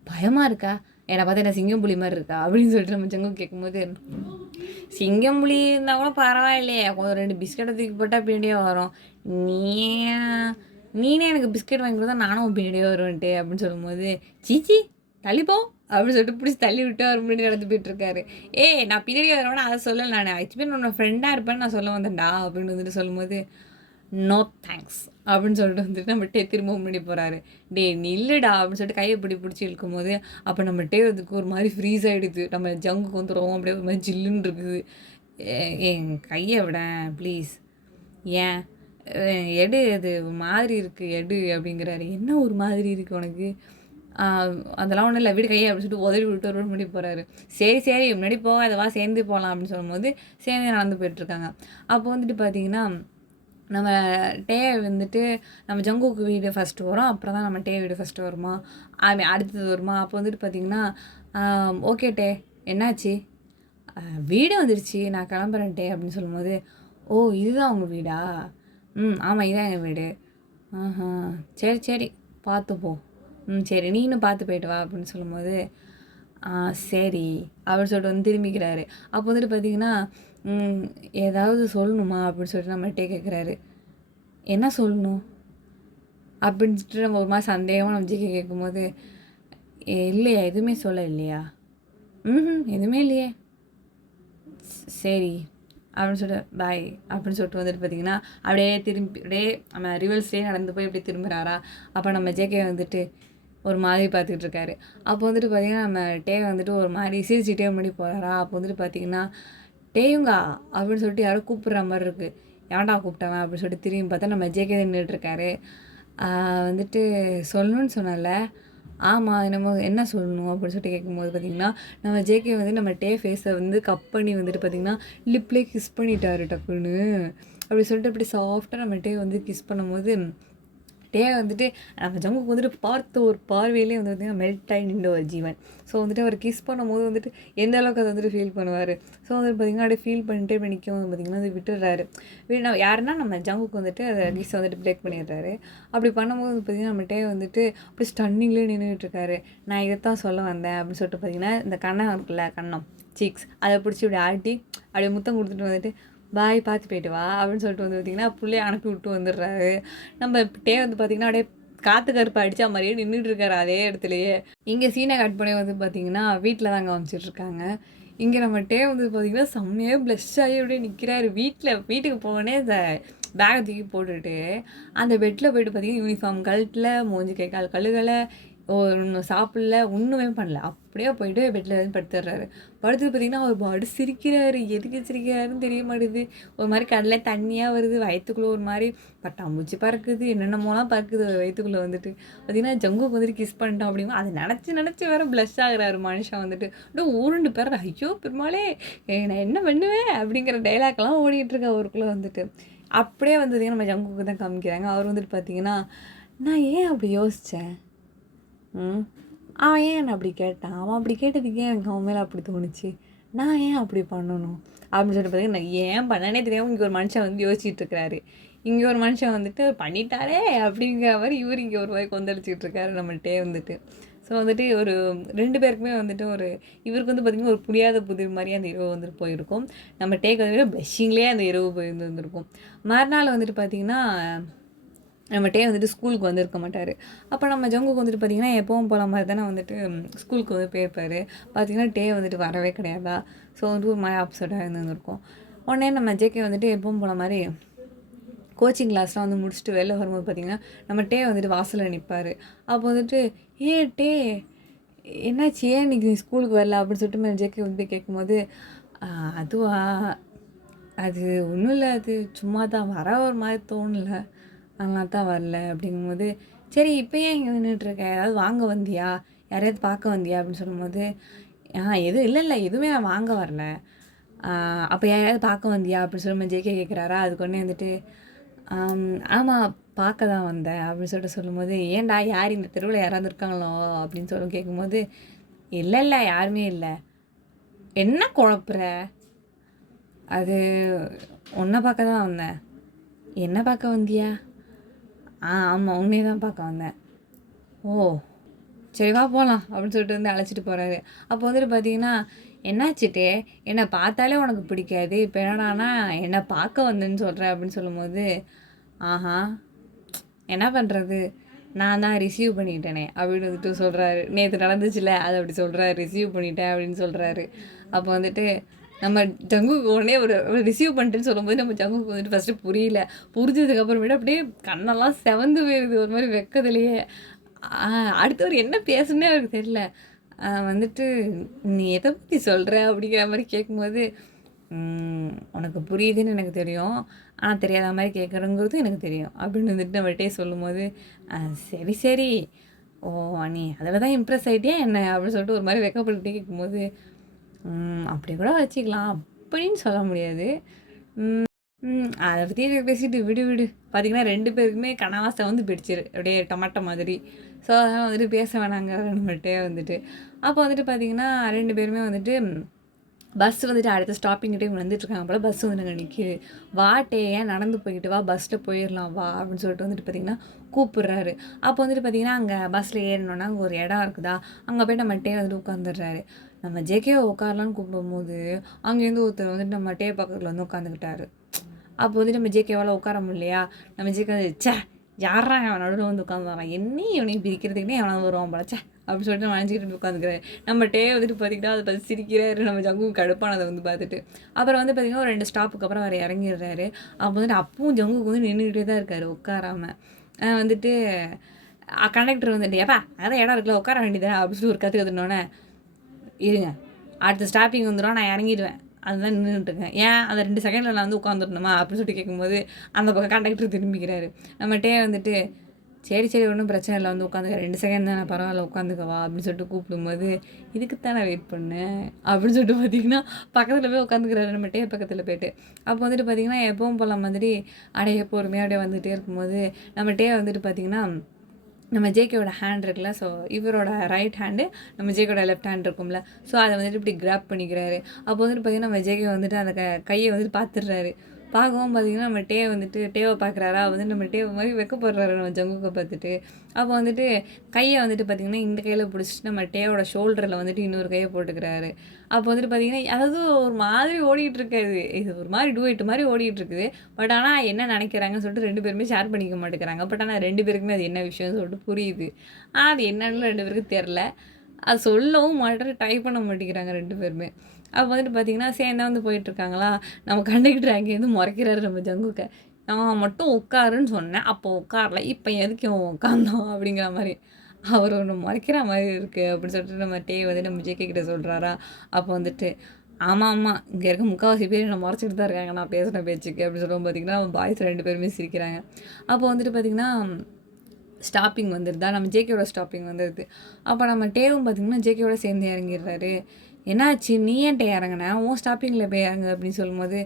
பயமா இருக்கா? என்ன பார்த்தா என்ன சிங்கம் புலி மாரி இருக்கா? அப்படின்னு சொல்லிட்டு நம்ம ஜங்கு கேட்கும்போது, சிங்கம் புலி இருந்தா கூட பரவாயில்லையே. கொஞ்சம் 2 பிஸ்கட்ட தூக்கி போட்டா பின்னாடியே வரும். நீ நீனே எனக்கு பிஸ்கட் வாங்கி குடுத்தா நானும் உன் பின்னாடியே வருவேன்ட்டு அப்படின்னு சொல்லும்போது, சீச்சி தள்ளி போ அப்படின்னு சொல்லிட்டு பிடிச்சி தள்ளி விட்டு அவர் முன்னாடி நடந்து போயிட்டுருக்காரு. நான் பின்னாடி வருவேன்னா அதை சொல்லல நானு. ஆக்சுவலி நான் உன்னோட ஃப்ரெண்டா இருப்பேன்னு நான் சொல்ல வந்தேன்டா அப்படின்னு வந்துட்டு சொல்லும்போது, நோ தேங்க்ஸ் அப்படின்னு சொல்லிட்டு வந்துட்டு நம்ம திரும்ப முன்னாடி போகிறாரு. நில்லுடா அப்படின்னு சொல்லிட்டு கையை பிடிச்சி இழுக்கும்போது, அப்போ நம்ம அதுக்கு ஒரு மாதிரி ஃப்ரீஸ் ஆகிடுது. நம்ம ஜங்குக்கு வந்துடும் அப்படியே ஒரு மாதிரி ஜில்லுன்னு இருக்குது. என் கையை விட ப்ளீஸ். ஏன் எடு அது ஒரு மாதிரி இருக்குது எடு அப்படிங்கிறாரு. என்ன ஒரு மாதிரி இருக்குது உனக்கு? அதெல்லாம் ஒன்றும் இல்லை வீடு கையை அப்படின்னு சொல்லிட்டு உதவி விட்டு ஒரு முன்னாடி போகிறாரு. சரி முன்னாடி போகாதவா சேர்ந்து போகலாம் அப்படின்னு சொல்லும்போது சேர்ந்து நடந்து போயிட்டுருக்காங்க. அப்போ வந்துட்டு பார்த்தீங்கன்னா நம்ம டே வந்துட்டு நம்ம ஜங்குக்கு வீடு ஃபஸ்ட்டு வரும். அப்புறம் தான் நம்ம டே வீடு ஃபஸ்ட்டு வருமா? அடுத்தது வருமா? அப்போ வந்துட்டு பார்த்தீங்கன்னா, ஓகே டே என்னாச்சு? வீடு வந்துடுச்சு நான் கிளம்புறேன் டே அப்படின்னு சொல்லும்போது, ஓ இதுதான் உங்கள் வீடா? ஆமாம் இதான் எங்கள் வீடு. ஆஹா சரி பார்த்து போ. சரி நீனும் பார்த்து போயிட்டு வா அப்படின்னு சொல்லும்போது, சரி அப்படின்னு சொல்லிட்டு வந்து திரும்பிக்கிறாரு. அப்போ வந்துட்டு பார்த்தீங்கன்னா, ஏதாவது சொல்லணுமா அப்படின்னு சொல்லிட்டு நம்மள்கிட்டே கேட்குறாரு. என்ன சொல்லணும் அப்படின்னு சொல்லிட்டு நம்ம ஒரு மாதிரி சந்தேகமாக நம்ம ஜிகே கேட்கும்போது, இல்லையா எதுவுமே சொல்ல இல்லையா? எதுவுமே இல்லையே. சரி அப்படின்னு சொல்லிட்டு பாய் அப்படின்னு சொல்லிட்டு வந்துட்டு பார்த்தீங்கன்னா அப்படியே நம்ம ரிவல்ஸ்லேயே நடந்து போய் இப்படி திரும்புகிறாரா. அப்போ நம்ம ஜேகே வந்துட்டு ஒரு மாதிரி பார்த்துக்கிட்டு இருக்காரு. அப்போ வந்துட்டு பார்த்தீங்கன்னா நம்ம டே வந்துட்டு ஒரு மாதிரி சிரிச்சுட்டே முன்னாடி போகிறாரா. அப்போ வந்துட்டு பார்த்தீங்கன்னா டேயுங்கா அப்படின்னு சொல்லிட்டு யாரோ கூப்பிட்ற மாதிரி இருக்குது. ஏன்டா கூப்பிட்டவன் அப்படின்னு சொல்லிட்டு திரும்பி பார்த்தா நம்ம ஜேகே நின்றுட்டுருக்காரு. வந்துட்டு சொல்லணும்னு சொன்னல. ஆமாம் என்னமோ என்ன சொல்லணும் அப்படின்னு சொல்லிட்டு கேட்கும்போது பார்த்திங்கன்னா நம்ம ஜேகே வந்து நம்ம டே ஃபேஸை வந்து கப் பண்ணி வந்துட்டு பார்த்திங்கன்னா லிப்லேயே கிஸ் பண்ணிட்டாரு டக்குன்னு. அப்படி சொல்லிட்டு அப்படி சாஃப்டாக நம்ம டே வந்து கிஸ் பண்ணும்போது டே வந்துட்டு நம்ம ஜங்குக்கு வந்துட்டு பார்த்த ஒரு பார்வையிலே வந்து பார்த்திங்கன்னா மெல்ட் ஆகி நின்ற ஒரு ஜீவன். ஸோ வந்துட்டு அவர் கிஸ் பண்ணும்போது வந்துட்டு எந்த அளவுக்கு அதை வந்துட்டு ஃபீல் பண்ணுவார். ஸோ வந்துட்டு பார்த்திங்கன்னா அப்படியே ஃபீல் பண்ணிட்டே இப்படி நிற்கும் போது பார்த்திங்கன்னா அது விட்டுடுறாரு. யாருன்னா நம்ம ஜங்குக்கு வந்துட்டு அதை கிஸ் வந்துட்டு பிரேக் பண்ணிடுறாரு. அப்படி பண்ணும்போது பார்த்திங்கன்னா நம்ம டே வந்துட்டு அப்படி ஸ்டன்னிங்லேயே நின்றுட்டு இருக்காரு. நான் இதைத்தான் சொல்ல வந்தேன் அப்படின்னு சொல்லிட்டு பார்த்திங்கன்னா இந்த கண்ணம் இருக்குல்ல கண்ணம் சீக்ஸ் அதை பிடிச்சி இப்படி ஆட்டி அப்படியே முத்தம் கொடுத்துட்டு வந்துட்டு பாய் பார்த்து போயிட்டு வா அப்படின்னு சொல்லிட்டு வந்து பார்த்திங்கன்னா பிள்ளைய அனுப்பி விட்டு வந்துடுறாரு. நம்ம டே வந்து பார்த்திங்கன்னா அப்படியே காற்று கருப்பு அடித்தா மாதிரியே நின்றுட்டு இருக்காரு அதே இடத்துலையே. இங்கே சீனை கட் பண்ணி வந்து பார்த்திங்கன்னா வீட்டில் தாங்க காமிச்சிட்ருக்காங்க. இங்கே நம்ம டே வந்து பார்த்திங்கன்னா செம்மையாக ப்ளஷ் ஆகி அப்படியே நிற்கிறாரு. வீட்டுக்கு போனே இந்த பேக்கை தூக்கி போட்டுட்டு அந்த பெட்டில் போய்ட்டு பார்த்திங்கன்னா யூனிஃபார்ம் கழட்டில் மூஞ்சி கை கால் கழுகலை ஒன்றும் சாப்பிடல ஒன்றுமே பண்ணல. அப்படியே போயிட்டு பெட்டில் வந்து படுத்துடுறாரு. படுத்துட்டு பார்த்திங்கன்னா அவர் பாடு சிரிக்கிறாரு. எதுக்கு சிரிக்கிறாருன்னு தெரிய மாட்டேது. ஒரு மாதிரி கடலை தண்ணியாக வருது. வயிற்றுக்குள்ளே ஒரு மாதிரி பட்டாம்பூச்சி பறக்குது என்னென்னமோலாம் பறக்குது வயிற்றுக்குள்ளே வந்துட்டு பார்த்திங்கன்னா ஜங்குக்கு வந்துட்டு கிஸ் பண்ணிட்டோம் அப்படின்னா அதை நினச்சி வேறு ப்ளஷ் ஆகுறாரு மனுஷன் வந்துட்டு. அப்படியே ஊருண்டு பேர் ஐயோ பெருமாளே நான் என்ன பண்ணுவேன் அப்படிங்கிற டைலாக்லாம் ஓடிட்டுருக்க அவருக்குள்ளே வந்துட்டு. அப்படியே வந்ததுங்க நம்ம ஜங்குக்கு தான் காமிக்கிறாங்க. அவர் வந்துட்டு பார்த்திங்கன்னா நான் ஏன் அப்படி யோசித்தேன் அவன் ஏன் அப்படி கேட்டான் அவன் அப்படி கேட்டதுக்கு ஏன் எனக்கு அவன் மேலே அப்படி தோணுச்சு நான் ஏன் அப்படி பண்ணணும் அப்படின்னு சொல்லிட்டு பார்த்தீங்கன்னா நான் ஏன் பண்ணனே தெரியாமல் இங்கே ஒரு மனுஷன் வந்து யோசிச்சுட்டு இருக்கிறாரு. இங்கே ஒரு மனுஷன் வந்துட்டு பண்ணிட்டாரே அப்படிங்கிற மாதிரி இவர் இங்கே ஒரு மாதிரி கொந்தளிச்சிட்டு இருக்காரு நம்மள்கிட்டே வந்துட்டு. ஸோ வந்துட்டு ஒரு 2 பேருக்குமே வந்துட்டு இவருக்கு வந்து பார்த்திங்கன்னா ஒரு புரியாத புதிர் மாரி அந்த இரவு வந்துட்டு போயிருக்கும். நம்ம டேக்கு வந்து ப்ளஷிங்லேயே அந்த இரவு போயிருந்திருக்கும். மறுநாள் வந்துட்டு பார்த்திங்கன்னா நம்ம டே வந்துட்டு ஸ்கூலுக்கு வந்திருக்க மாட்டார். அப்போ நம்ம ஜங்குக்கு வந்துட்டு பார்த்திங்கன்னா எப்பவும் போல மாதிரி தானே வந்துட்டு ஸ்கூலுக்கு வந்து போயிருப்பார். பார்த்திங்கன்னா டே வந்துட்டு வரவே கிடையாதா. ஸோ வந்து ஒரு மாதிரி அப்செட்டாக இருந்திருக்கும். உடனே நம்ம ஜேகே வந்துட்டு எப்பவும் போல மாதிரி கோச்சிங் கிளாஸ்லாம் வந்து முடிச்சுட்டு வெளில வரும்போது பார்த்திங்கன்னா நம்ம டே வந்துட்டு வாசலில் நிற்பார். அப்போ வந்துட்டு டே என்னாச்சு, ஏன் இன்றைக்கி ஸ்கூலுக்கு வரல அப்படின்னு சொல்லிட்டு நம்ம ஜேகே வந்து போய் கேட்கும்போது அதுவா, அது ஒன்றும் இல்லை, அது சும்மா தான் வர ஒரு மாதிரி தோணலை, அதனால தான் வரல அப்படிங்கும்போது, சரி இப்போ ஏன் இங்கே நின்றுட்டுருக்க, ஏதாவது வாங்க வந்தியா, யாரையாவது பார்க்க வந்தியா அப்படின்னு சொல்லும்போது, எதுவும் இல்லை எதுவுமே நான் வாங்க வரல, அப்போ யாரையாவது பார்க்க வந்தியா அப்படின்னு சொல்லி ஜேகே கேட்குறாரா. அதுக்கு ஒன்றே வந்துட்டு ஆமாம் பார்க்க தான் வந்தேன் அப்படின்னு சொல்லிட்டு சொல்லும்போது, ஏன்டா யார் இந்த தெருவில் யாராவது இருக்காங்களோ அப்படின்னு சொல்லி கேட்கும்போது, இல்லை யாருமே இல்லை. என்ன குழப்புற, அது உன்னை பார்க்க தான் வந்தேன். என்ன பார்க்க வந்தியா? ஆமாம் உன்னையே தான் பார்க்க வந்தேன். ஓ சரி வா போகலாம் அப்படின்னு சொல்லிட்டு வந்து அழைச்சிட்டு போகிறாரு. அப்போ வந்துட்டு பார்த்தீங்கன்னா, என்னாச்சுட்டே, என்னை பார்த்தாலே உனக்கு பிடிக்காது, இப்போ என்னடானா என்னை பார்க்க வந்தேன்னு சொல்கிறேன் அப்படின்னு சொல்லும்போது, ஆஹா என்ன பண்ணுறது, நான் தான் ரிசீவ் பண்ணிட்டேனே அப்படின்னு வந்துட்டு சொல்கிறாரு. நேற்று நடந்துச்சுல அதை அப்படி சொல்கிறாரு, ரிசீவ் பண்ணிட்டேன் அப்படின்னு சொல்கிறாரு. அப்போ வந்துட்டு நம்ம ஜங்குக்கு உடனே ஒரு ரிசீவ் பண்ணிட்டேன்னு சொல்லும்போது நம்ம ஜங்குக்கு வந்துட்டு ஃபஸ்ட்டு புரியல. புரிஞ்சதுக்கப்புறமேட்டு அப்படியே கண்ணெல்லாம் செவந்து போயிடுது ஒரு மாதிரி வெக்கதுலேயே. அடுத்தவர் என்ன பேசுனே அவருக்கு தெரியல. வந்துட்டு நீ எதை பற்றி சொல்கிற அப்படிங்கிற மாதிரி கேட்கும்போது, உனக்கு புரியுதுன்னு எனக்கு தெரியும், ஆனால் தெரியாத மாதிரி கேட்குறங்கிறது எனக்கு தெரியும் அப்படின்னு வந்துட்டு நம்மள்கிட்டே சொல்லும்போது, சரி ஓ நீ அதில் தான் இம்ப்ரெஸ் ஆகிட்டியா என்ன அப்படின்னு சொல்லிட்டு ஒரு மாதிரி வெக்கப்பட்டுட்டே கேட்கும்போது, அப்படி கூட வச்சுக்கலாம் அப்படின்னு சொல்ல முடியாது. அதை பற்றி பேசிட்டு விடு. பார்த்திங்கன்னா 2 பேருக்குமே கனவாசை வந்து பிடிச்சிரு அப்படியே டொமேட்டோ மாதிரி. ஸோ அதனால் வந்துட்டு பேச வேணாங்க நம்மள்கிட்டே வந்துட்டு. அப்போ வந்துட்டு பார்த்திங்கன்னா 2 பேருமே வந்துட்டு பஸ் வந்துட்டு அடுத்த ஸ்டாப்பிங் டைம் வந்துட்டுருக்காங்க போல். பஸ் வந்து நாங்கள் நிற்கிது. வாட்டே ஏன் நடந்து போய்கிட்டு வா, பஸ்ஸில் போயிடலாம் வா அப்படின்னு சொல்லிட்டு வந்துட்டு பார்த்திங்கன்னா கூப்பிட்றாரு. அப்போ வந்துட்டு பார்த்திங்கன்னா அங்கே பஸ்ஸில் ஏறினோன்னா அங்கே ஒரு இடம் இருக்குதா, அங்கே போய்ட்டு நம்ம டே வந்துட்டு உட்காந்துடுறாரு. நம்ம ஜேகே உட்காரலான்னு கூப்பிடும்போது அங்கேருந்து ஒருத்தர் வந்துட்டு நம்ம டே பக்கத்தில் வந்து உட்காந்துக்கிட்டாரு. அப்போ வந்துட்டு நம்ம ஜேகேவால் உட்கார முடியலையா. நம்ம ஜேகே வந்து யாரா அவன் நடுவில் வந்து உட்காந்துறான், என்னையும் இவனையும் பிரிக்கிறதுக்குன்னே அவன் வருவான் போலச்சே அப்படின்னு சொல்லிட்டு நான் நினச்சிக்கிட்டு உட்காந்துக்கிறேன். நம்ம டே வந்துட்டு பார்த்திங்கன்னா அதை பார்த்து சிரிக்கிறாரு. நம்ம ஜங்கு கடுப்பானதை வந்து பார்த்துட்டு அப்புறம் வந்து பார்த்திங்கன்னா ஒரு 2 ஸ்டாப்புக்கு அப்புறம் அவர் இறங்கிடுறாரு. அப்போ வந்துட்டு அப்பவும் ஜங்குக்கு வந்து நின்றுக்கிட்டே தான் இருக்கார் உட்காராமல். வந்துட்டு கண்டக்டர் வந்துட்டு ஏப்பா அதான் இடம் இருக்குல்ல உட்கார வேண்டியதானே அப்படின்னு சொல்லி ஒரு கற்றுனோடனே, இருங்க அடுத்த ஸ்டாப்பிங் வந்துடும் நான் இறங்கிடுவேன், அதுதான் நின்றுட்டுருக்கேன், ஏன் அந்த 2 செகண்டில் நான் வந்து உட்காந்துடணுமா அப்படின்னு சொல்லிட்டு கேட்கும்போது அந்த பக்கம் கண்டக்டர் திரும்பிக்கிறாரு. நம்ம டே வந்துட்டு சரி ஒன்றும் பிரச்சனை இல்லை வந்து உட்காந்துக்க, 2 செகண்ட் தானே பரவாயில்ல உட்காந்துக்கவா அப்படின்னு சொல்லிட்டு கூப்பிடும்போது, இதுக்கு தான் நான் வெயிட் பண்ணேன் அப்படின்னு சொல்லிட்டு பார்த்திங்கன்னா பக்கத்தில் போய் உட்காந்துக்கிறாரு நம்ம டே பக்கத்தில் போய்ட்டு. அப்போ வந்துட்டு பார்த்திங்கன்னா எப்பவும் போல மாதிரி அப்படியே பொறுமையாக அப்படியே வந்துகிட்டே இருக்கும்போது நம்ம டே வந்துட்டு பார்த்திங்கன்னா நம்ம ஜேகேவோட ஹேண்ட் இருக்குல்ல, ஸோ இவரோட ரைட் ஹேண்டு நம்ம ஜேகேவோட லெஃப்ட் ஹேண்ட் இருக்கும்ல, ஸோ அதை வந்துட்டு இப்படி கிராப் பண்ணிக்கிறாரு. அப்போ வந்துட்டு பார்த்திங்கன்னா நம்ம ஜேகே வந்துட்டு அந்த கையை வந்துட்டு பார்த்துடுறாரு. பார்க்கவும் பார்த்திங்கன்னா நம்ம டே வந்துட்டு டேவை பார்க்குறாரா, வந்துட்டு நம்ம டேவை மாதிரி வெக்கப்படுறாரு நம்ம ஜங்குக்கை பார்த்துட்டு. அப்போ வந்துட்டு கையை வந்துட்டு பார்த்திங்கன்னா இந்த கையில் பிடிச்சிட்டு நம்ம டேவோட ஷோல்டரில் வந்துட்டு இன்னொரு கையை போட்டுக்கிறாரு. அப்போ வந்துட்டு பார்த்திங்கன்னா அதாவது ஒரு மாதிரி ஓடிக்கிட்டு இருக்காது, இது ஒரு மாதிரி டூயட் மாதிரி ஓடிக்கிட்டு இருக்குது. பட் ஆனால் என்ன நினைக்கிறாங்கன்னு சொல்லிட்டு 2 பேருமே ஷேர் பண்ணிக்க மாட்டேங்கிறாங்க. பட் ஆனால் 2 பேருக்குமே அது என்ன விஷயம்னு சொல்லிட்டு புரியுது. அது என்னன்னு 2 பேருக்கும் தெரில, அது சொல்லவும் மாட்டேன், ட்ரை பண்ண மாட்டேங்கிறாங்க 2 பேருமே. அப்போ வந்துட்டு பார்த்திங்கன்னா சேர்ந்தா வந்து போயிட்டுருக்காங்களா, நம்ம கண்டக்டர் அங்கேருந்து முறைக்கிறாரு நம்ம ஜங்குக்கை, நான் மட்டும் உட்காருன்னு சொன்னேன், அப்போ உட்காரல, இப்போ எதுக்கு இவன் உட்காந்தோம் அப்படிங்கிற மாதிரி அவர் ஒன்று முறைக்கிற மாதிரி இருக்குது அப்படின்னு சொல்லிட்டு நம்ம டே வந்து நம்ம ஜேகே கிட்ட சொல்கிறாரா. அப்போ வந்துட்டு ஆமாம் இங்கே இருக்க முக்கால்வாசி பேர் என்ன முறைச்சிட்டு தான் இருக்காங்க நான் பேசுகிற பேச்சுக்கு அப்படின்னு சொல்லுவோம். பார்த்திங்கன்னா பாய்ஸ் 2 பேருமே சிரிக்கிறாங்க. அப்போ வந்துட்டு பார்த்திங்கன்னா ஸ்டாப்பிங் வந்துடுதா, நம்ம ஜேகேவோட ஸ்டாப்பிங் வந்துடுது. அப்போ நம்ம டேவும் பார்த்திங்கன்னா ஜேகேவோட சேர்ந்து இறங்கிடுறாரு. என்னாச்சு நீ ஏன்ட்ட இறங்கின, உன் ஸ்டாப்பிங்கில் போய் இறங்கு அப்படின்னு சொல்லும்போது,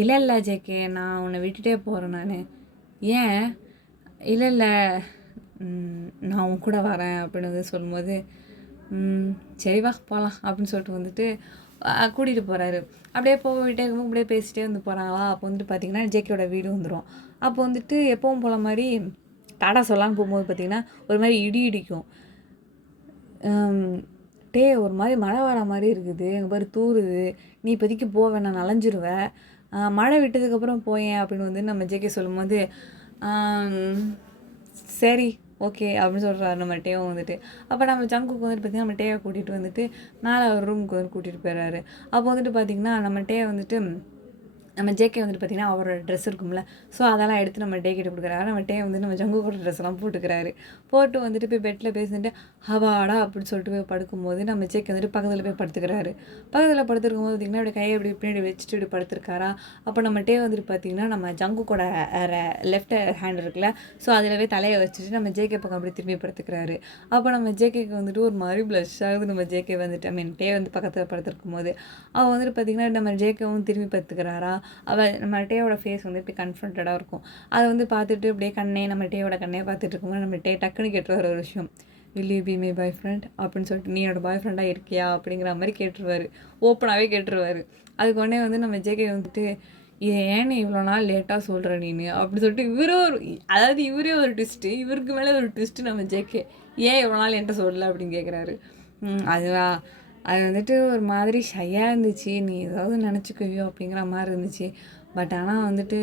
இல்லை ஜேகே நான் உன்னை விட்டுட்டே போகிறேன் நான். ஏன்? இல்லை நான் உன் கூட வரேன் அப்படின்னு வந்து சொல்லும்போது, சரி வா போகலாம் அப்படின்னு சொல்லிட்டு வந்துட்டு கூட்டிகிட்டு போகிறாரு. அப்படியே போயிட்டே இருக்கும்போது அப்படியே பேசிகிட்டே வந்து போகிறாங்களா. அப்போ வந்துட்டு பார்த்திங்கன்னா ஜேகேவோட வீடு வந்துடும். அப்போ வந்துட்டு எப்பவும் போல மாதிரி டாடா சொல்லலான்னு போகும்போது பார்த்திங்கன்னா ஒரு மாதிரி இடி இடிக்கும். டே ஒரு மாதிரி மழை வர மாதிரி இருக்குது, எங்கள் பாரு தூறுது, நீ இப்போதைக்கு போ வேணாம் நனைஞ்சிருவ, மழை விட்டதுக்கப்புறம் போயேன் அப்படின்னு வந்து நம்ம ஜேகே சொல்லும்போது சரி ஓகே அப்படின்னு சொல்கிறாரு நம்ம டேவை வந்துட்டு. அப்போ நம்ம ஜங்குக்கு வந்துட்டு பார்த்திங்கன்னா நம்ம டேவை கூட்டிகிட்டு வந்துட்டு மேலே ஒரு ரூமுக்கு வந்து கூட்டிகிட்டு போயிடுறாரு. அப்போ வந்துட்டு பார்த்திங்கன்னா நம்ம டே வந்துட்டு நம்ம ஜேகே வந்துட்டு பார்த்திங்கன்னா அவரோட ட்ரெஸ் இருக்கும்ல, ஸோ அதெல்லாம் எடுத்து நம்ம டே கிட்ட கொடுக்குறாரு. நம்ம டே வந்து நம்ம ஜங்குக்கோட ட்ரெஸ்லாம் போட்டுக்கிறாரு. போட்டு வந்துட்டு போய் பெட்டில் பேசிட்டு ஹவாடா அப்படின்னு சொல்லிட்டு போய் படுக்கும்போது நம்ம ஜேகே வந்துட்டு பக்கத்தில் போய் படுத்துக்கிறாரு. பக்கத்தில் படுத்துருக்கும் போது பார்த்திங்கன்னா அப்படி கையை அப்படி பின்னாடி வச்சுட்டு இப்படி படுத்துருக்காரா. அப்போ நம்ம டே வந்துட்டு பார்த்திங்கன்னா நம்ம ஜங்குக்கோட லெஃப்ட் ஹேண்ட் இருக்குல்ல, ஸோ அதில் போய் தலையை வச்சுட்டு நம்ம ஜேகே பக்கம் அப்படி திரும்பி படுத்துக்கிறாரு. அப்போ நம்ம ஜேகேக்கு வந்துட்டு ஒரு மாதிரி ப்ளஷ் ஆகுது. நம்ம ஜேகே வந்துட்டு டே வந்து பக்கத்தில் படுத்துருக்கும் போது அவள் வந்துட்டு பார்த்திங்கன்னா நம்ம ஜேகேவும் திரும்பி படுத்துக்கிறாரா. அவள் நம்ம டேயோட ஃபேஸ் வந்து இப்படி கன்ஃபரண்டடாக இருக்கும். அதை வந்து பார்த்துட்டு அப்படியே நம்ம டேயோட கண்ணே பார்த்துட்டு இருக்கும்போது நம்ம டே டக்குன்னு கேட்டுருவார் ஒரு விஷயம், will you be my boy friend அப்படின்னு சொல்லிட்டு, நீ என்னோட பாய் ஃப்ரெண்டாக இருக்கியா அப்படிங்கிற மாதிரி கேட்டுருவார். ஓப்பனாகவே கேட்டுருவார். அதுக்கு உடனே வந்து நம்ம ஜேகே வந்துட்டு ஏன்னு இவ்வளோ நாள் லேட்டாக சொல்கிற நீனு அப்படி சொல்லிட்டு இவரே ஒரு ட்விஸ்ட்டு, இவருக்கு மேலே ஒரு ட்விஸ்ட்டு நம்ம ஜேகே, ஏன் இவ்வளோ நாள் என்கிட்ட சொல்லலை அப்படின்னு கேட்குறாரு. அதுவா அது வந்துட்டு ஒரு மாதிரி ஷையாக இருந்துச்சு, நீ ஏதாவது நினச்சிக்குவியோ அப்படிங்கிற மாதிரி இருந்துச்சு. பட் ஆனால் வந்துட்டு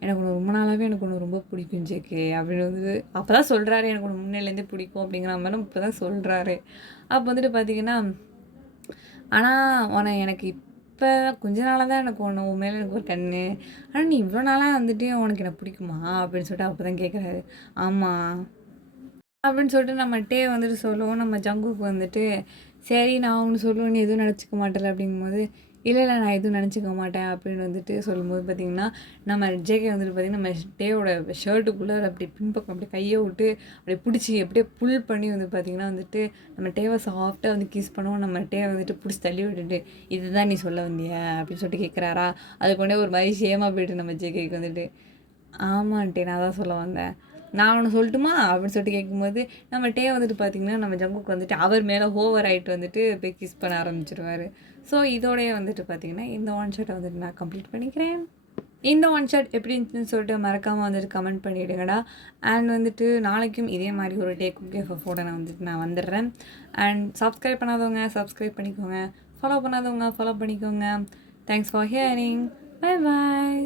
எனக்கு ஒன்று ரொம்ப நாளாகவே எனக்கு ஒன்று ரொம்ப பிடிக்கும் ஜேகே அப்படின்னு வந்துட்டு அப்போ தான் சொல்கிறாரு. எனக்கு ஒன்று முன்னிலேருந்தே பிடிக்கும் அப்படிங்கிற மாதிரி இப்போ தான் சொல்கிறாரு. அப்போ வந்துட்டு பார்த்திங்கன்னா ஆனால் எனக்கு இப்போ கொஞ்ச நாளாக தான் எனக்கு ஒன்று உன் மேலே எனக்கு ஒரு கண்ணு, ஆனால் நீ இவ்வளோ நாளாக வந்துட்டு உனக்கு எனக்கு பிடிக்குமா அப்படின்னு சொல்லிட்டு அப்போ தான் கேட்குறாரு. ஆமாம் அப்படின்னு சொல்லிட்டு நம்ம டே வந்துட்டு சொல்லுவோம். நம்ம ஜங்குக்கு வந்துட்டு சரி நான் ஒன்று சொல்லுவேன், நீ எதுவும் நினச்சிக்க மாட்டேல அப்படிங்கும்போது இல்லை நான் எதுவும் நினச்சிக்க மாட்டேன் அப்படின்னு வந்துட்டு சொல்லும்போது பார்த்திங்கன்னா நம்ம ஜேகே வந்துட்டு பார்த்திங்கன்னா நம்ம டேவோட ஷர்ட்டுக்குள்ளே அப்படி பின்பக்கம் அப்படி கையை விட்டு அப்படியே பிடிச்சி அப்படியே புல் பண்ணி வந்து பார்த்திங்கன்னா வந்துட்டு நம்ம டேவை சாஃப்டாக வந்து கிஸ் பண்ணுவோம். நம்ம டேவை வந்துட்டு பிடிச்சி தள்ளி விட்டுட்டு இதுதான் நீ சொல்ல வந்திய அப்படின்னு சொல்லிட்டு கேட்குறாரா. அது கொண்டே ஒரு மாதிரி சேமாக போய்ட்டு நம்ம ஜேகேக்கு வந்துட்டு ஆமான்ட்டே நான் தான் சொல்ல வந்தேன், நான் ஒன்று சொல்லட்டுமா அப்படின்னு சொல்லிட்டு கேட்கும்போது நம்ம டே வந்துட்டு பார்த்திங்கன்னா நம்ம ஜங்குக்கு வந்துட்டு அவர் மேலே ஓவர் ஆகிட்டு வந்துட்டு போய் கிஸ் பண்ண ஆரம்பிச்சிருவார். ஸோ இதோடைய வந்துட்டு பார்த்திங்கன்னா இந்த ஒன் ஷாட்டை வந்துட்டு நான் கம்ப்ளீட் பண்ணிக்கிறேன். இந்த ஒன் ஷாட் எப்படி இருந்துச்சுன்னு சொல்லிட்டு மறக்காமல் வந்துட்டு கமெண்ட் பண்ணிவிடுங்கடா. அண்ட் வந்துட்டு நாளைக்கும் இதே மாதிரி ஒரு டே குக் எஃபோட நான் வந்துடுறேன். அண்ட் சப்ஸ்கிரைப் பண்ணாதவங்க சப்ஸ்கிரைப் பண்ணிக்கோங்க, ஃபாலோ பண்ணாதவங்க ஃபாலோ பண்ணிக்கோங்க. Thanks for hearing. Bye bye.